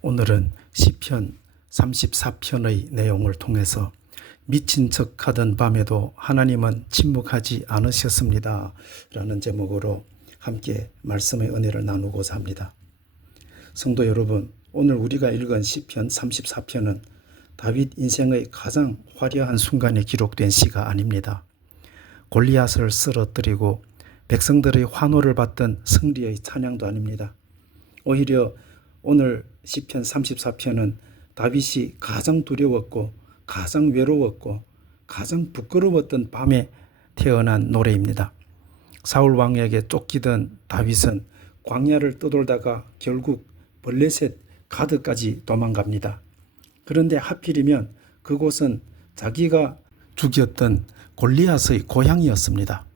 오늘은 시편 34편의 내용을 통해서 미친 척하던 밤에도 하나님은 침묵하지 않으셨습니다. 라는 제목으로 함께 말씀의 은혜를 나누고자 합니다. 성도 여러분, 오늘 우리가 읽은 시편 34편은 다윗 인생의 가장 화려한 순간에 기록된 시가 아닙니다. 골리앗을 쓰러뜨리고 백성들의 환호를 받던 승리의 찬양도 아닙니다. 오히려 오늘 시편 34편은 다윗이 가장 두려웠고 가장 외로웠고 가장 부끄러웠던 밤에 태어난 노래입니다. 사울 왕에게 쫓기던 다윗은 광야를 떠돌다가 결국 블레셋 가드까지 도망갑니다. 그런데 하필이면 그곳은 자기가 죽였던 골리앗의 고향이었습니다.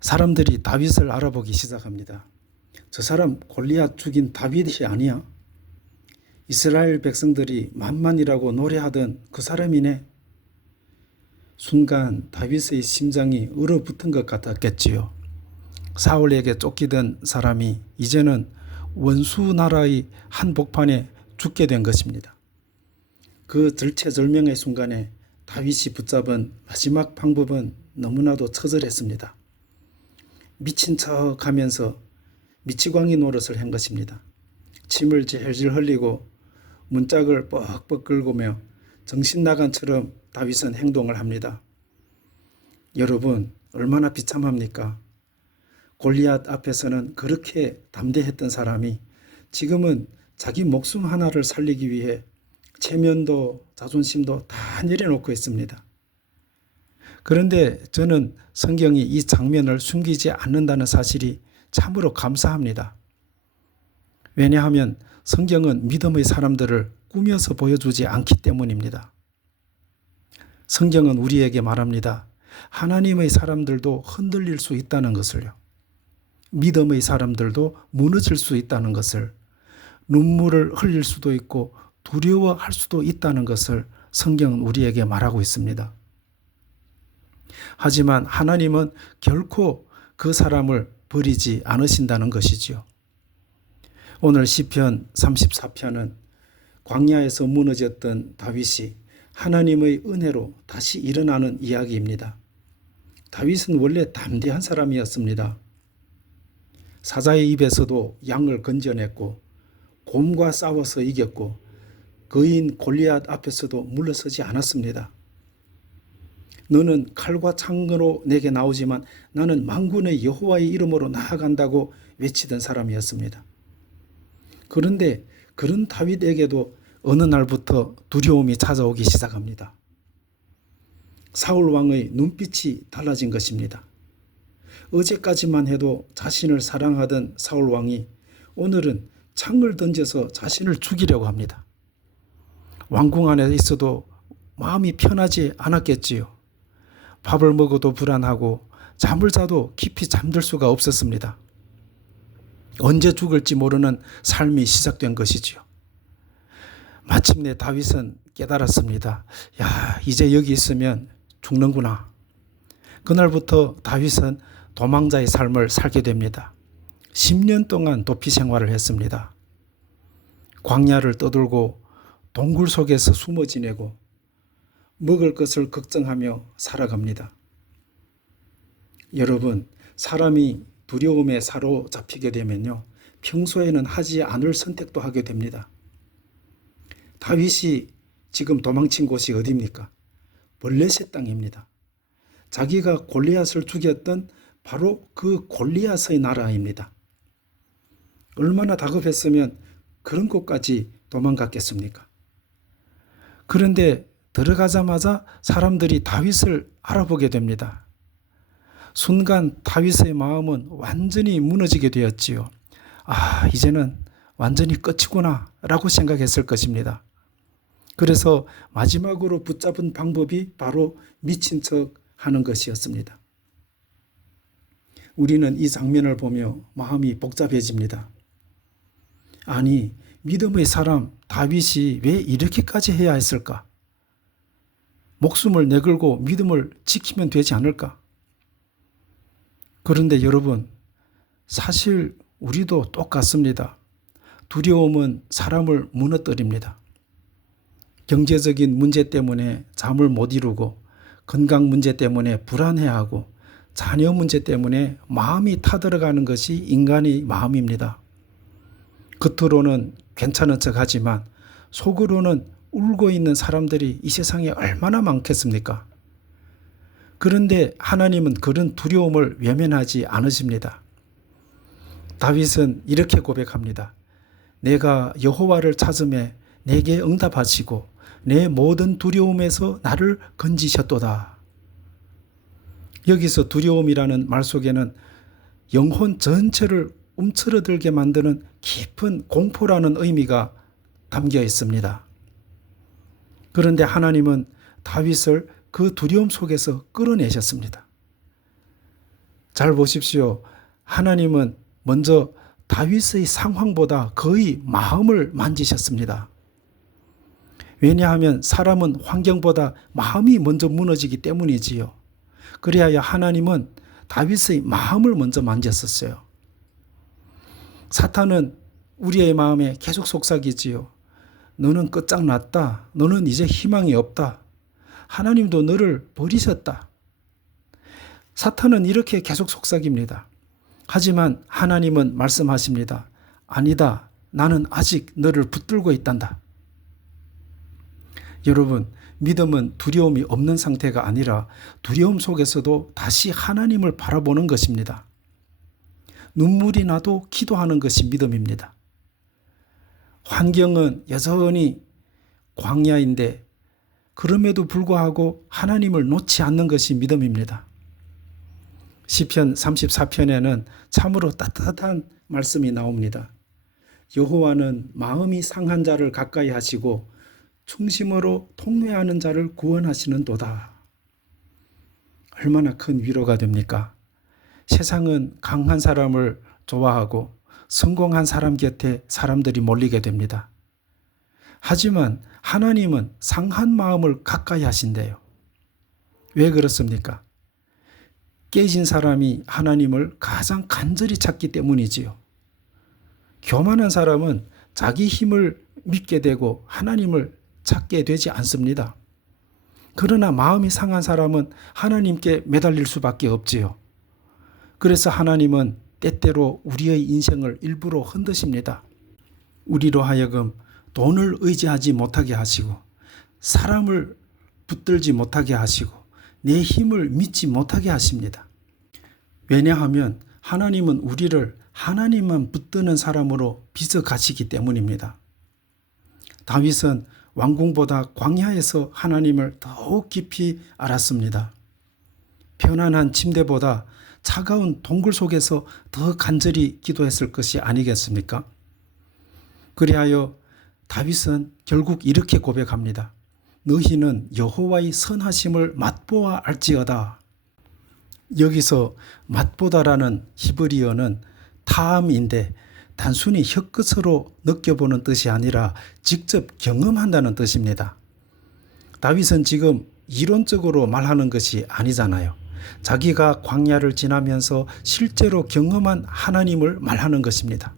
사람들이 다윗을 알아보기 시작합니다. 저 사람 골리앗 죽인 다윗이 아니야? 이스라엘 백성들이 만만이라고 노래하던 그 사람이네. 순간 다윗의 심장이 얼어붙은 것 같았겠지요. 사울에게 쫓기던 사람이 이제는 원수 나라의 한복판에 죽게 된 것입니다. 그 절체절명의 순간에 다윗이 붙잡은 마지막 방법은 너무나도 처절했습니다. 미친 척 하면서 미치광이 노릇을 한 것입니다. 침을 질질 흘리고 문짝을 뻑뻑 긁으며 정신 나간처럼 다윗은 행동을 합니다. 여러분, 얼마나 비참합니까? 골리앗 앞에서는 그렇게 담대했던 사람이 지금은 자기 목숨 하나를 살리기 위해 체면도 자존심도 다 내려놓고 있습니다. 그런데 저는 성경이 이 장면을 숨기지 않는다는 사실이 참으로 감사합니다. 왜냐하면 성경은 믿음의 사람들을 꾸며서 보여주지 않기 때문입니다. 성경은 우리에게 말합니다. 하나님의 사람들도 흔들릴 수 있다는 것을요. 믿음의 사람들도 무너질 수 있다는 것을, 눈물을 흘릴 수도 있고 두려워할 수도 있다는 것을 성경은 우리에게 말하고 있습니다. 하지만 하나님은 결코 그 사람을 버리지 않으신다는 것이지요. 오늘 시편 34편은 광야에서 무너졌던 다윗이 하나님의 은혜로 다시 일어나는 이야기입니다. 다윗은 원래 담대한 사람이었습니다. 사자의 입에서도 양을 건져냈고 곰과 싸워서 이겼고 거인 골리앗 앞에서도 물러서지 않았습니다. 너는 칼과 창으로 내게 나오지만 나는 만군의 여호와의 이름으로 나아간다고 외치던 사람이었습니다. 그런데 그런 다윗에게도 어느 날부터 두려움이 찾아오기 시작합니다. 사울 왕의 눈빛이 달라진 것입니다. 어제까지만 해도 자신을 사랑하던 사울 왕이 오늘은 창을 던져서 자신을 죽이려고 합니다. 왕궁 안에 있어도 마음이 편하지 않았겠지요. 밥을 먹어도 불안하고 잠을 자도 깊이 잠들 수가 없었습니다. 언제 죽을지 모르는 삶이 시작된 것이지요. 마침내 다윗은 깨달았습니다. 야, 이제 여기 있으면 죽는구나. 그날부터 다윗은 도망자의 삶을 살게 됩니다. 10년 동안 도피 생활을 했습니다. 광야를 떠돌고 동굴 속에서 숨어 지내고 먹을 것을 걱정하며 살아갑니다. 여러분, 사람이 두려움에 사로잡히게 되면요, 평소에는 하지 않을 선택도 하게 됩니다. 다윗이 지금 도망친 곳이 어디입니까? 블레셋 땅입니다. 자기가 골리앗을 죽였던 바로 그 골리앗의 나라입니다. 얼마나 다급했으면 그런 곳까지 도망갔겠습니까? 그런데 들어가자마자 사람들이 다윗을 알아보게 됩니다. 순간 다윗의 마음은 완전히 무너지게 되었지요. 아, 이제는 완전히 끝이구나 라고 생각했을 것입니다. 그래서 마지막으로 붙잡은 방법이 바로 미친 척 하는 것이었습니다. 우리는 이 장면을 보며 마음이 복잡해집니다. 아니, 믿음의 사람 다윗이 왜 이렇게까지 해야 했을까? 목숨을 내걸고 믿음을 지키면 되지 않을까? 그런데 여러분, 사실 우리도 똑같습니다. 두려움은 사람을 무너뜨립니다. 경제적인 문제 때문에 잠을 못 이루고 건강 문제 때문에 불안해하고 자녀 문제 때문에 마음이 타들어가는 것이 인간의 마음입니다. 겉으로는 괜찮은 척하지만 속으로는 울고 있는 사람들이 이 세상에 얼마나 많겠습니까? 그런데 하나님은 그런 두려움을 외면하지 않으십니다. 다윗은 이렇게 고백합니다. 내가 여호와를 찾음에 내게 응답하시고 내 모든 두려움에서 나를 건지셨도다. 여기서 두려움이라는 말 속에는 영혼 전체를 움츠러들게 만드는 깊은 공포라는 의미가 담겨 있습니다. 그런데 하나님은 다윗을 그 두려움 속에서 끌어내셨습니다. 잘 보십시오. 하나님은 먼저 다윗의 상황보다 그의 마음을 만지셨습니다. 왜냐하면 사람은 환경보다 마음이 먼저 무너지기 때문이지요. 그래야 하나님은 다윗의 마음을 먼저 만졌었어요. 사탄은 우리의 마음에 계속 속삭이지요. 너는 끝장났다. 너는 이제 희망이 없다. 하나님도 너를 버리셨다. 사탄은 이렇게 계속 속삭입니다. 하지만 하나님은 말씀하십니다. 아니다. 나는 아직 너를 붙들고 있단다. 여러분, 믿음은 두려움이 없는 상태가 아니라 두려움 속에서도 다시 하나님을 바라보는 것입니다. 눈물이 나도 기도하는 것이 믿음입니다. 환경은 여전히 광야인데 그럼에도 불구하고 하나님을 놓지 않는 것이 믿음입니다. 시편 34편에는 참으로 따뜻한 말씀이 나옵니다. 여호와는 마음이 상한 자를 가까이 하시고 충심으로 통회하는 자를 구원하시는 도다. 얼마나 큰 위로가 됩니까? 세상은 강한 사람을 좋아하고 성공한 사람 곁에 사람들이 몰리게 됩니다. 하지만 하나님은 상한 마음을 가까이 하신대요. 왜 그렇습니까? 깨진 사람이 하나님을 가장 간절히 찾기 때문이지요. 교만한 사람은 자기 힘을 믿게 되고 하나님을 찾게 되지 않습니다. 그러나 마음이 상한 사람은 하나님께 매달릴 수밖에 없지요. 그래서 하나님은 때때로 우리의 인생을 일부러 흔드십니다. 우리로 하여금 돈을 의지하지 못하게 하시고 사람을 붙들지 못하게 하시고 내 힘을 믿지 못하게 하십니다. 왜냐하면 하나님은 우리를 하나님만 붙드는 사람으로 빚어 가시기 때문입니다. 다윗은 왕궁보다 광야에서 하나님을 더욱 깊이 알았습니다. 편안한 침대보다 차가운 동굴 속에서 더 간절히 기도했을 것이 아니겠습니까? 그리하여 다윗은 결국 이렇게 고백합니다. 너희는 여호와의 선하심을 맛보아 알지어다. 여기서 맛보다라는 히브리어는 타함인데 단순히 혀끝으로 느껴보는 뜻이 아니라 직접 경험한다는 뜻입니다. 다윗은 지금 이론적으로 말하는 것이 아니잖아요. 자기가 광야를 지나면서 실제로 경험한 하나님을 말하는 것입니다.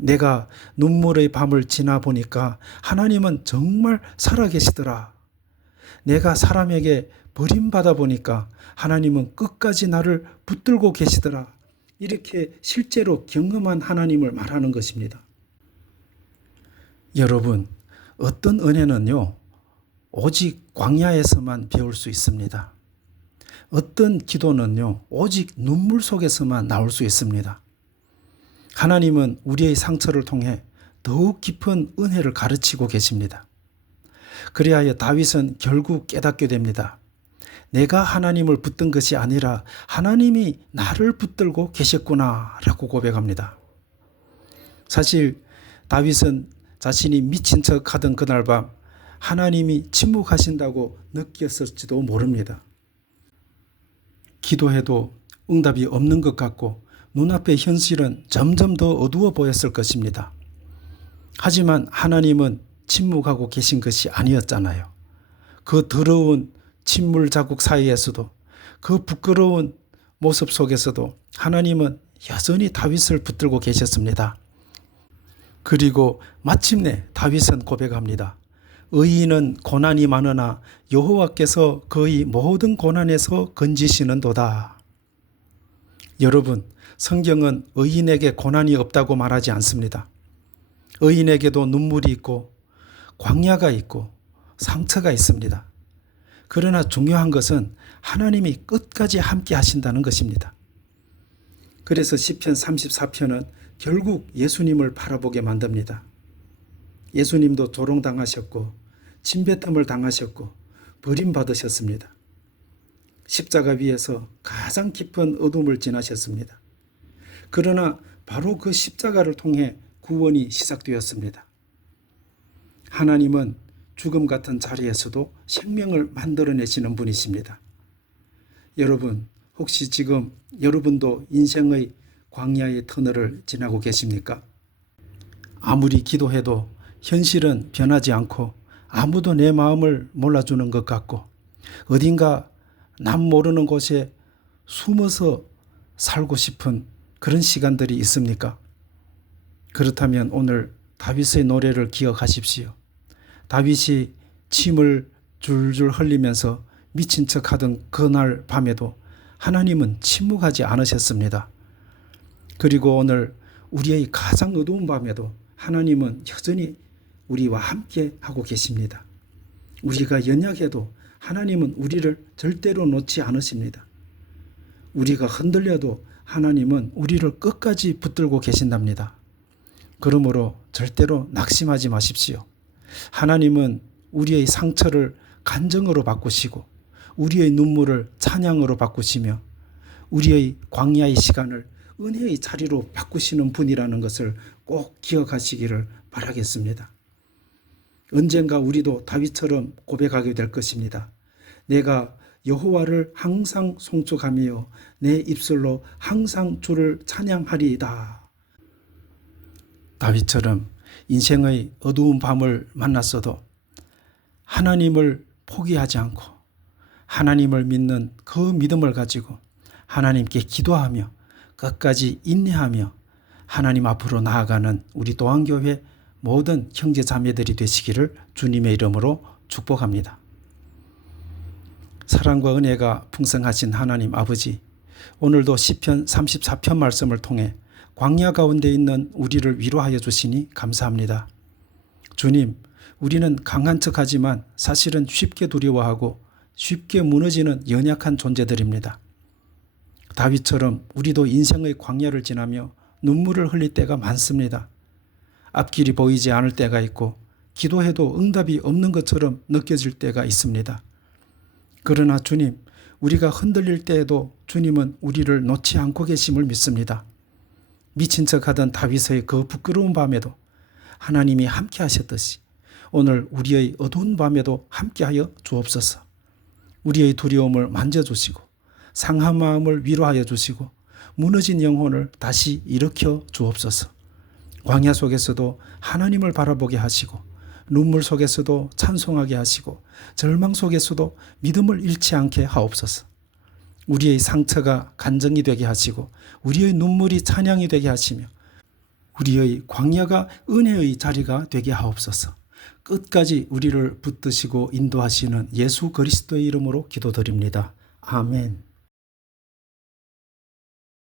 내가 눈물의 밤을 지나 보니까 하나님은 정말 살아계시더라. 내가 사람에게 버림받아 보니까 하나님은 끝까지 나를 붙들고 계시더라. 이렇게 실제로 경험한 하나님을 말하는 것입니다. 여러분, 어떤 은혜는요, 오직 광야에서만 배울 수 있습니다. 어떤 기도는요, 오직 눈물 속에서만 나올 수 있습니다. 하나님은 우리의 상처를 통해 더욱 깊은 은혜를 가르치고 계십니다. 그리하여 다윗은 결국 깨닫게 됩니다. 내가 하나님을 붙든 것이 아니라 하나님이 나를 붙들고 계셨구나 라고 고백합니다. 사실 다윗은 자신이 미친 척 하던 그날 밤 하나님이 침묵하신다고 느꼈을지도 모릅니다. 기도해도 응답이 없는 것 같고 눈앞의 현실은 점점 더 어두워 보였을 것입니다. 하지만 하나님은 침묵하고 계신 것이 아니었잖아요. 그 더러운 침물 자국 사이에서도 그 부끄러운 모습 속에서도 하나님은 여전히 다윗을 붙들고 계셨습니다. 그리고 마침내 다윗은 고백합니다. 의인은 고난이 많으나 여호와께서 그의 모든 고난에서 건지시는도다. 여러분, 성경은 의인에게 고난이 없다고 말하지 않습니다. 의인에게도 눈물이 있고 광야가 있고 상처가 있습니다. 그러나 중요한 것은 하나님이 끝까지 함께 하신다는 것입니다. 그래서 시편 34편은 결국 예수님을 바라보게 만듭니다. 예수님도 조롱당하셨고 침뱉음을 당하셨고 버림받으셨습니다. 십자가 위에서 가장 깊은 어둠을 지나셨습니다. 그러나 바로 그 십자가를 통해 구원이 시작되었습니다. 하나님은 죽음 같은 자리에서도 생명을 만들어내시는 분이십니다. 여러분, 혹시 지금 여러분도 인생의 광야의 터널을 지나고 계십니까? 아무리 기도해도 현실은 변하지 않고 아무도 내 마음을 몰라주는 것 같고 어딘가 남 모르는 곳에 숨어서 살고 싶은 그런 시간들이 있습니까? 그렇다면 오늘 다윗의 노래를 기억하십시오. 다윗이 침을 줄줄 흘리면서 미친 척하던 그날 밤에도 하나님은 침묵하지 않으셨습니다. 그리고 오늘 우리의 가장 어두운 밤에도 하나님은 여전히 우리와 함께 하고 계십니다. 우리가 연약해도 하나님은 우리를 절대로 놓지 않으십니다. 우리가 흔들려도 하나님은 우리를 끝까지 붙들고 계신답니다. 그러므로 절대로 낙심하지 마십시오. 하나님은 우리의 상처를 간정으로 바꾸시고 우리의 눈물을 찬양으로 바꾸시며 우리의 광야의 시간을 은혜의 자리로 바꾸시는 분이라는 것을 꼭 기억하시기를 바라겠습니다. 언젠가 우리도 다윗처럼 고백하게 될 것입니다. 내가 여호와를 항상 송축하며 내 입술로 항상 주를 찬양하리이다. 다윗처럼 인생의 어두운 밤을 만났어도 하나님을 포기하지 않고 하나님을 믿는 그 믿음을 가지고 하나님께 기도하며 끝까지 인내하며 하나님 앞으로 나아가는 우리 도안교회 모든 형제 자매들이 되시기를 주님의 이름으로 축복합니다. 사랑과 은혜가 풍성하신 하나님 아버지, 오늘도 시편 34편 말씀을 통해 광야 가운데 있는 우리를 위로하여 주시니 감사합니다. 주님, 우리는 강한 척하지만 사실은 쉽게 두려워하고 쉽게 무너지는 연약한 존재들입니다. 다윗처럼 우리도 인생의 광야를 지나며 눈물을 흘릴 때가 많습니다. 앞길이 보이지 않을 때가 있고 기도해도 응답이 없는 것처럼 느껴질 때가 있습니다. 그러나 주님, 우리가 흔들릴 때에도 주님은 우리를 놓지 않고 계심을 믿습니다. 미친 척하던 다윗의 그 부끄러운 밤에도 하나님이 함께 하셨듯이 오늘 우리의 어두운 밤에도 함께하여 주옵소서. 우리의 두려움을 만져주시고 상한 마음을 위로하여 주시고 무너진 영혼을 다시 일으켜 주옵소서. 광야 속에서도 하나님을 바라보게 하시고 눈물 속에서도 찬송하게 하시고 절망 속에서도 믿음을 잃지 않게 하옵소서. 우리의 상처가 간증이 되게 하시고 우리의 눈물이 찬양이 되게 하시며 우리의 광야가 은혜의 자리가 되게 하옵소서. 끝까지 우리를 붙드시고 인도하시는 예수 그리스도의 이름으로 기도드립니다. 아멘.